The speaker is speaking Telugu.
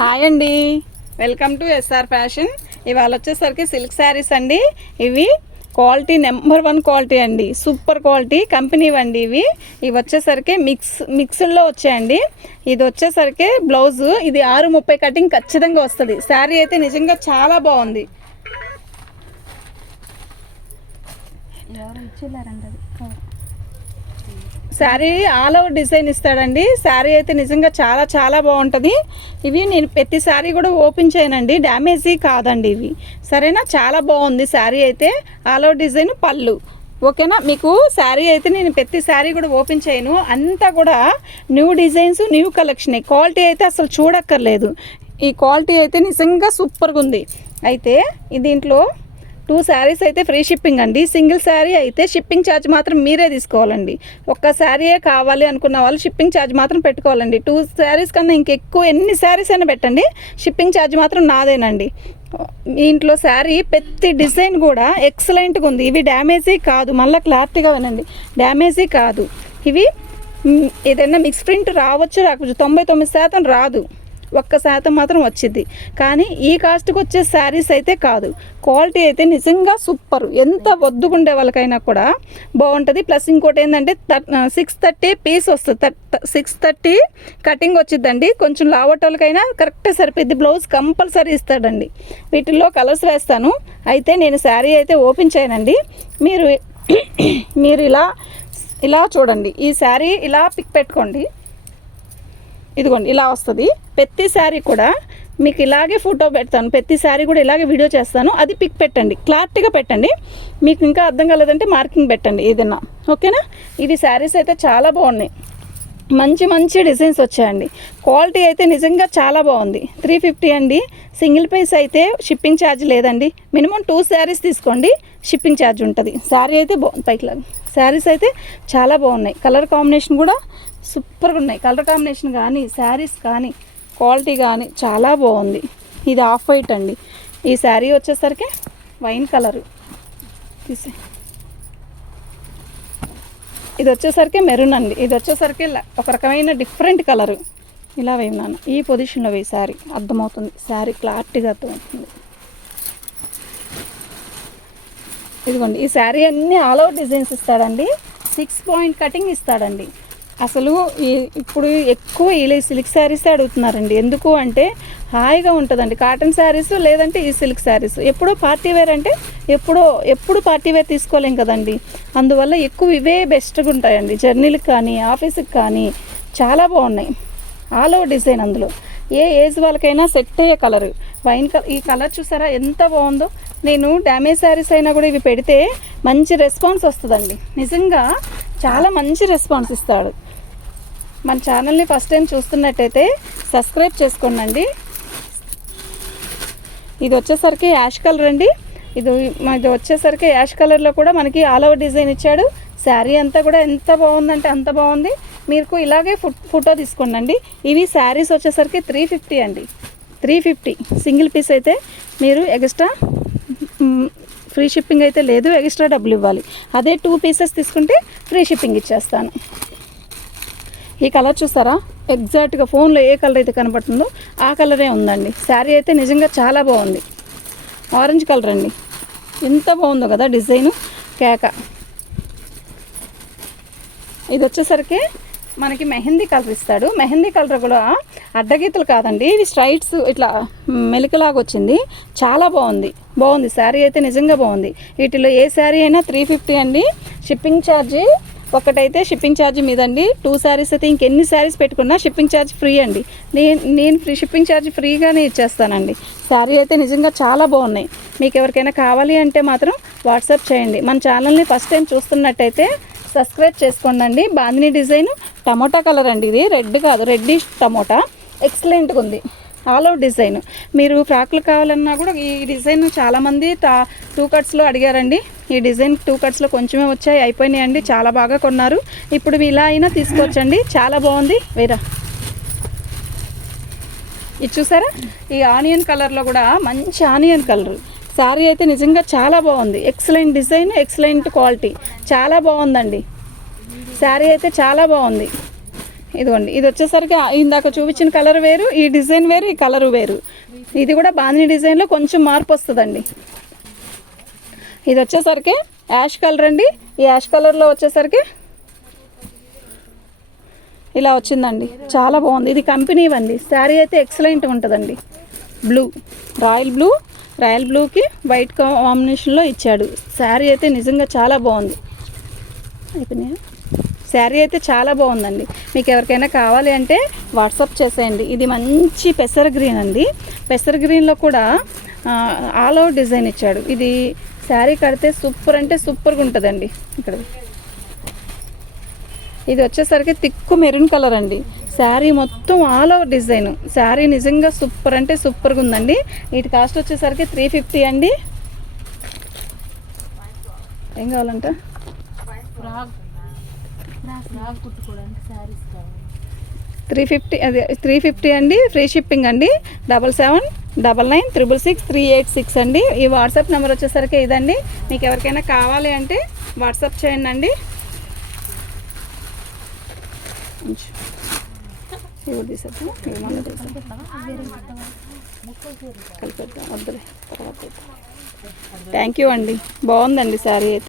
హాయ్ అండి, వెల్కమ్ టు ఎస్ఆర్ ఫ్యాషన్. ఇవాళ వచ్చేసరికి సిల్క్ శారీస్ అండి. ఇవి క్వాలిటీ నెంబర్ 1 క్వాలిటీ అండి, సూపర్ క్వాలిటీ కంపెనీ అండి. ఇవి వచ్చేసరికి మిక్స్డ్లో వచ్చాయండి. ఇది వచ్చేసరికి బ్లౌజ్ ఇది 6:30 కటింగ్ ఖచ్చితంగా వస్తుంది. శారీ అయితే నిజంగా చాలా బాగుంది. శారీ ఆల్ ఓవర్ డిజైన్ ఇస్తాడండి. శారీ అయితే నిజంగా చాలా చాలా బాగుంటుంది. ఇవి నేను ప్రతి శారీ కూడా ఓపెన్ చేయనండి, డ్యామేజీ కాదండి ఇవి, సరేనా. చాలా బాగుంది శారీ అయితే. ఆల్ ఓవర్ డిజైన్ పళ్ళు, ఓకేనా. మీకు శారీ అయితే నేను ప్రతి శారీ కూడా ఓపెన్ చేయను, అంతా కూడా new designs, new collection. Quality అయితే అసలు చూడక్కర్లేదు. ఈ క్వాలిటీ అయితే నిజంగా సూపర్గా ఉంది. అయితే దీంట్లో 2 శారీస్ అయితే ఫ్రీ షిప్పింగ్ అండి. సింగిల్ శారీ అయితే షిప్పింగ్ ఛార్జ్ మాత్రం మీరే తీసుకోవాలండి. ఒక్క శారీయే కావాలి అనుకున్న వాళ్ళు షిప్పింగ్ ఛార్జ్ మాత్రం పెట్టుకోవాలండి. 2 శారీస్ కన్నా ఇంకెక్కువ ఎన్ని శారీస్ అయినా పెట్టండి, షిప్పింగ్ ఛార్జ్ మాత్రం నాదేనండి. ఇంట్లో శారీ ప్రతి డిజైన్ కూడా ఎక్సలెంట్గా ఉంది. ఇవి డ్యామేజీ కాదు, మళ్ళీ క్లారిటీగా వినండి, డ్యామేజీ కాదు. ఇవి ఏదైనా మిక్స్ ప్రింట్ రావచ్చు, రాకపోవచ్చు, 99% రాదు, 1% మాత్రం వచ్చింది. కానీ ఈ కాస్ట్కి వచ్చే శారీస్ అయితే కాదు. క్వాలిటీ అయితే నిజంగా సూపర్. ఎంత వద్దుకుండే వాళ్ళకైనా కూడా బాగుంటుంది. ప్లస్ ఇంకోటి ఏంటంటే 630 పీస్ వస్తుంది, 630 కటింగ్ వచ్చిందండి. కొంచెం లావటోళ్ళకైనా కరెక్ట్గా సరిపోద్ది. బ్లౌజ్ కంపల్సరీ ఇస్తాడండి. వీటిల్లో కలర్స్ వేస్తాను. అయితే నేను శారీ అయితే ఓపెన్ చేయనండి. మీరు ఇలా చూడండి. ఈ శారీ ఇలా పిక్ పెట్టుకోండి. ఇదిగోండి ఇలా వస్తుంది. ప్రతి శారీ కూడా మీకు ఇలాగే ఫోటో పెడతాను, ప్రతి శారీ కూడా ఇలాగే వీడియో చేస్తాను. అది పిక్ పెట్టండి, క్లారిటీగా పెట్టండి. మీకు ఇంకా అర్థం కాలేదంటే మార్కింగ్ పెట్టండి ఏదైనా, ఓకేనా. ఇవి శారీస్ అయితే చాలా బాగున్నాయి, మంచి మంచి డిజైన్స్ వచ్చాయండి. క్వాలిటీ అయితే నిజంగా చాలా బాగుంది. 350 అండి. సింగిల్ పీస్ అయితే షిప్పింగ్ ఛార్జ్ లేదండి. మినిమం 2 శారీస్ తీసుకోండి, షిప్పింగ్ ఛార్జ్ ఉంటుంది. శారీ అయితే బాగుంది. పైకిలాగా శారీస్ అయితే చాలా బాగున్నాయి. కలర్ కాంబినేషన్ కూడా సూపర్గా ఉన్నాయి. కలర్ కాంబినేషన్ కానీ, శారీస్ కానీ, క్వాలిటీ కానీ చాలా బాగుంది. ఇది ఆఫ్ వైట్ అండి. ఈ శారీ వచ్చేసరికి వైన్ కలరు తీసే, ఇది వచ్చేసరికి మెరూన్ అండి. ఇది వచ్చేసరికి ఒక రకమైన డిఫరెంట్ కలరు. ఇలా వేయినాను, ఈ పొజిషన్లో వేయి, శారీ అర్థమవుతుంది, శారీ క్లారిటీగా అర్థమవుతుంది. ఇదిగోండి ఈ శారీ అన్నీ ఆల్ ఓవర్ డిజైన్స్ ఇస్తాడండి. 6 పాయింట్ కటింగ్ ఇస్తాడండి. అసలు ఇప్పుడు ఎక్కువ ఈ సిల్క్ శారీసే అడుగుతున్నారండి. ఎందుకు అంటే హాయిగా ఉంటుందండి. కాటన్ శారీస్ లేదంటే ఈ సిల్క్ శారీస్. ఎప్పుడో పార్టీ వేర్ అంటే ఎప్పుడు పార్టీ వేర్ తీసుకోలేం కదండి. అందువల్ల ఎక్కువ ఇవే బెస్ట్గా ఉంటాయండి. జర్నీలకు కానీ, ఆఫీస్కి కానీ చాలా బాగున్నాయి. ఆల్ ఓవర్ డిజైన్, అందులో ఏ ఏజ్ వాళ్ళకైనా సెట్ అయ్యే కలర్. వైన్ కలర్, ఈ కలర్ చూసారా ఎంత బాగుందో. నేను డ్యామేజ్ శారీస్ అయినా కూడా ఇవి పెడితే మంచి రెస్పాన్స్ వస్తుందండి. నిజంగా చాలా మంచి రెస్పాన్స్ ఇస్తాడు. మన ఛానల్ని ఫస్ట్ టైం చూస్తున్నట్టయితే సబ్స్క్రైబ్ చేసుకోండి. ఇది వచ్చేసరికి యాష్ కలర్ అండి. ఇది వచ్చేసరికి యాష్ కలర్లో కూడా మనకి ఆల్ ఓవర్ డిజైన్ ఇచ్చాడు. శారీ అంతా కూడా ఎంత బాగుందంటే అంత బాగుంది. మీకు ఇలాగే ఫోటో తీసుకోండి. ఇవి శారీస్ వచ్చేసరికి 350 అండి. 350 సింగిల్ పీస్ అయితే మీరు ఎక్స్ట్రా ఫ్రీ షిప్పింగ్ అయితే లేదు, ఎక్స్ట్రా డబ్బులు ఇవ్వాలి. అదే 2 పీసెస్ తీసుకుంటే ఫ్రీ షిప్పింగ్ ఇచ్చేస్తాను. ఈ కలర్ చూస్తారా, ఎగ్జాక్ట్గా ఫోన్లో ఏ కలర్ అయితే కనపడుతుందో ఆ కలరే ఉందండి. శారీ అయితే నిజంగా చాలా బాగుంది. ఆరెంజ్ కలర్ అండి, ఎంత బాగుందో కదా డిజైను, కేక. ఇది వచ్చేసరికి మనకి మెహందీ కలర్ ఇస్తాడు. మెహందీ కలర్ కూడా అడ్డగీతలు కాదండి, ఇది స్ట్రైట్స్ ఇట్లా మెలికలాగా వచ్చింది. చాలా బాగుంది శారీ అయితే నిజంగా బాగుంది. వీటిలో ఏ శారీ అయినా 350 అండి. షిప్పింగ్ ఛార్జీ ఒకటైతే షిప్పింగ్ ఛార్జ్ మీదండి. 2 శారీస్ అయితే ఇంకెన్ని శారీస్ పెట్టుకున్నా షిప్పింగ్ ఛార్జ్ ఫ్రీ అండి. నేను షిప్పింగ్ ఛార్జ్ ఫ్రీగానే ఇచ్చేస్తానండి. శారీ అయితే నిజంగా చాలా బాగున్నాయి. మీకు ఎవరికైనా కావాలి అంటే మాత్రం వాట్సాప్ చేయండి. మన ఛానల్ని ఫస్ట్ టైం చూస్తున్నట్టయితే సబ్స్క్రైబ్ చేసుకోండి. బాందిని డిజైన్ టమోటా కలర్ అండి. ఇది రెడ్ కాదు, రెడ్డిష్ టమోటా, ఎక్సలెంట్గా ఉంది. All over design. మీరు ఫ్రాక్లు కావాలన్నా కూడా ఈ డిజైన్ చాలామంది 2 కట్స్లో అడిగారండి. ఈ డిజైన్ 2 కట్స్లో కొంచెమే వచ్చాయి, అయిపోయినాయండి. చాలా బాగా కొన్నారు. ఇప్పుడు ఇలా అయినా తీసుకోవచ్చండి, చాలా బాగుంది. వేరా ఇది చూసారా, ఈ ఆనియన్ కలర్లో కూడా మంచి ఆనియన్ కలర్. శారీ అయితే నిజంగా చాలా బాగుంది. ఎక్సలెంట్ డిజైన్, ఎక్సలెంట్ క్వాలిటీ, చాలా బాగుందండి. శారీ అయితే చాలా బాగుంది. ఇదిగోండి, ఇది వచ్చేసరికి ఇందాక చూపించిన కలర్ వేరు, ఈ డిజైన్ వేరు, ఈ కలర్ వేరు. ఇది కూడా బాందిని డిజైన్లో కొంచెం మార్పు వస్తుందండి. ఇది వచ్చేసరికి యాష్ కలర్ అండి. ఈ యాష్ కలర్లో వచ్చేసరికి ఇలా వచ్చిందండి, చాలా బాగుంది. ఇది కంపెనీ అండి. శారీ అయితే ఎక్సలెంట్ ఉంటుందండి. బ్లూ, రాయల్ బ్లూకి వైట్ కాంబినేషన్లో ఇచ్చాడు. శారీ అయితే నిజంగా చాలా బాగుంది. అయిపోయినాయా? శారీ అయితే చాలా బాగుందండి. మీకు ఎవరికైనా కావాలి అంటే వాట్సాప్ చేసేయండి. ఇది మంచి పెసర గ్రీన్ అండి. పెసర గ్రీన్లో కూడా ఆల్ ఓవర్ డిజైన్ ఇచ్చాడు. ఇది శారీ కడితే సూపర్ అంటే సూపర్గా ఉంటుందండి. ఇక్కడ ఇది వచ్చేసరికి తిక్కు మెరూన్ కలర్ అండి. శారీ మొత్తం ఆల్ ఓవర్ డిజైన్. శారీ నిజంగా సూపర్ అంటే సూపర్గా ఉందండి. వీటి కాస్ట్ వచ్చేసరికి 350 అండి. ఏం కావాలంట? 350, అదే 350 అండి. ఫ్రీ షిప్పింగ్ అండి. 7799966386 అండి. ఈ వాట్సాప్ నెంబర్ వచ్చేసరికి ఇదండి. మీకు ఎవరికైనా కావాలి అంటే వాట్సాప్ చేయండి అండి. ఇవి తీసేద్దాం, ఇవి మళ్ళీ తీసేద్దాం, కలిపేద్దాం, వద్దులే తర్వాత. థ్యాంక్ యూ అండి, బాగుందండి శారీ అయితే.